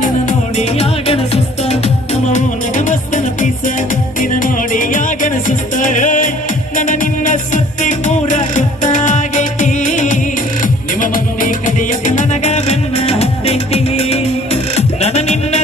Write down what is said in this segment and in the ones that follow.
ನಿನ್ನ ನೋಡಿ ಆಗಣ ಸುಸ್ತ. ನಮ್ಮ ಓನಗ ಮಸ್ತನ ಪೀಸ ನೋಡಿ ಆಗಣ ಸುಸ್ತ. ನನ್ನ ನಿನ್ನ ಸುತ್ತಿ ಪೂರ ಗೊತ್ತಾಗೈತಿ. ನಿಮ್ಮ ಮಂದಿ ಕಡಿಯಕ್ಕೆ ನನಗ ಬೆನ್ನ ಹತ್ತೈತಿ. ನನ್ನ ನಿನ್ನ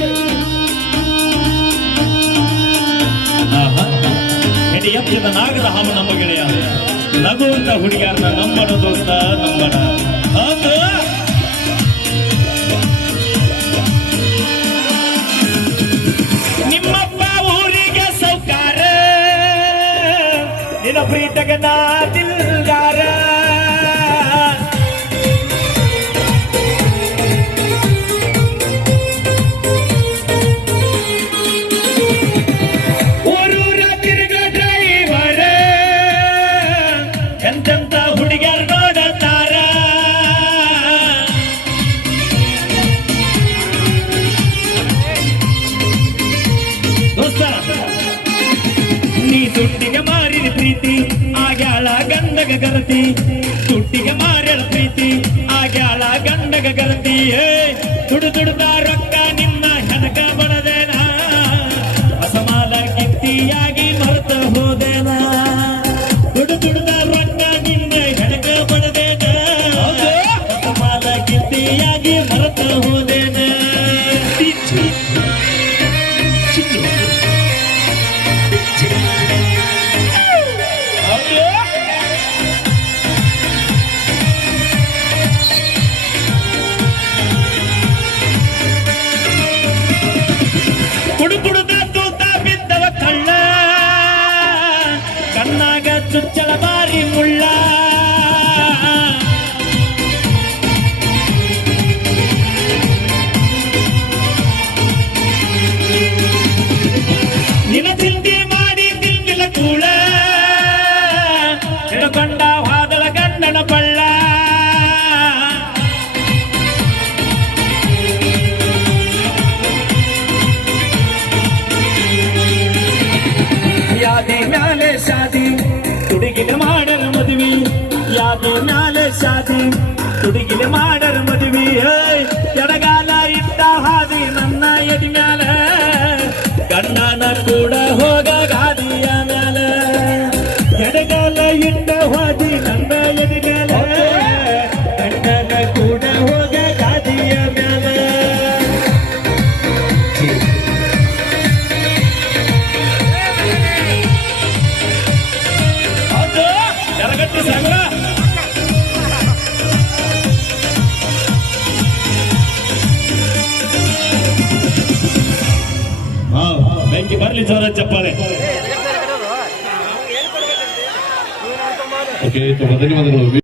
ಎಡಿಯಪ್ಪದ ನಾಗರ ಹಾಮ ನಮ್ಮ ಗೆಳೆಯ. ನಗುವಂತ ಹುಡುಗಿಯರನ್ನ ನಂಬಣ ದೋಸ್ತ ನಂಬಣ ನಿಮ್ಮಪ್ಪ ಊರಿಗೆ ಸೌಕಾರ. ನಿನ್ನ ಪ್ರೀತಗ ನಾ ದುಡ್ಡಿಗೆ ಮಾರಿದ ಪ್ರೀತಿ ಆಗ್ಯಾಳ ಗಂಡಗ ಗರತಿ. ತುಟ್ಟಿಗೆ ಮಾರ್ಯಾಳ ಪ್ರೀತಿ ಆಗ್ಯಾಳ ಗಂಡಗ ಗರತಿ. ಏ ಬಾರಿ ಮುಳ್ಳ. ನಿನ ಚಿಂತೆ ಮಾಡಿ ತಿಂದಿಲ್ಲ ಕೂಳ. ಹಿಡಕೊಂಡ ಹಾದಳ ಗಂಡನ ಬಳ್ಳ. ಶಾದಿ ಯಾದೆ ಮ್ಯಾಲೆ ಶಾದಿ ತುಡುಗಿನ ಮಾಡರ ಮದುವೆ ಏಯ್, ಎಡಗಾಲ ಇಟ್ಟ ಹಾದಿ ನನ್ನ ಎಡಿ ಮ್ಯಾಲ ಗಂಡನ ಕೂಡ ಬೆಂಕಿ ಬರ್ಲಿ ಜೋರ ಚಪ್ಪಾಳೆ. ಓಕೆ ಧನ್ಯವಾದಗಳು.